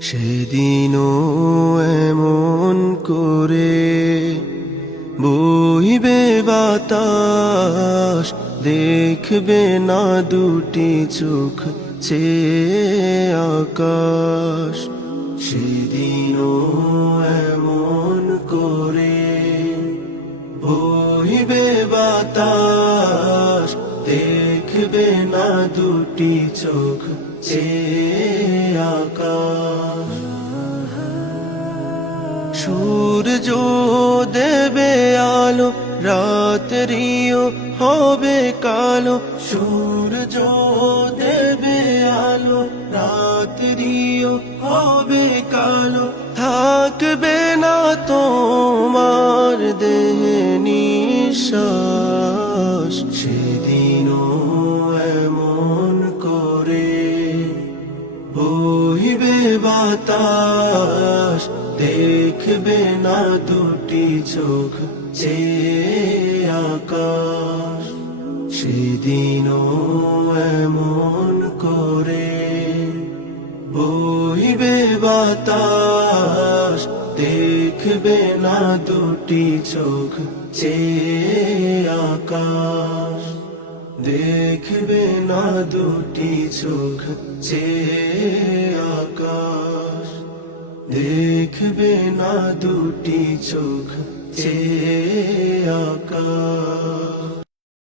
সেদিনও এমন করে বইবে বাতাস, দেখবে না দুটি চোখ চেয়ে আকাশ। সেদিনও এমন করে বইবে বাতাস, দেখবে না দুটি চোখ চেয়ে আকাশ। সূর্য দেবে আলো, রাত্রিও হবে কালো। সূর্য দেবে আলো, রাত্রিও হবে কালো। থাকবে না তোমার দেহে নিঃশ্বাস। সেদিনও এমন করে বইবে বাতাস, দেখবে না দুটি চোখ চেয়ে আকাশ। সেদিনও এমন করে বইবে বাতাস, দেখবে না দুটি চোখ চেয়ে আকাশ। দেখবে না দুটি চোখ চেয়ে আকাশ। দেখবে না দুটি চোখ চেয়ে আকাশ।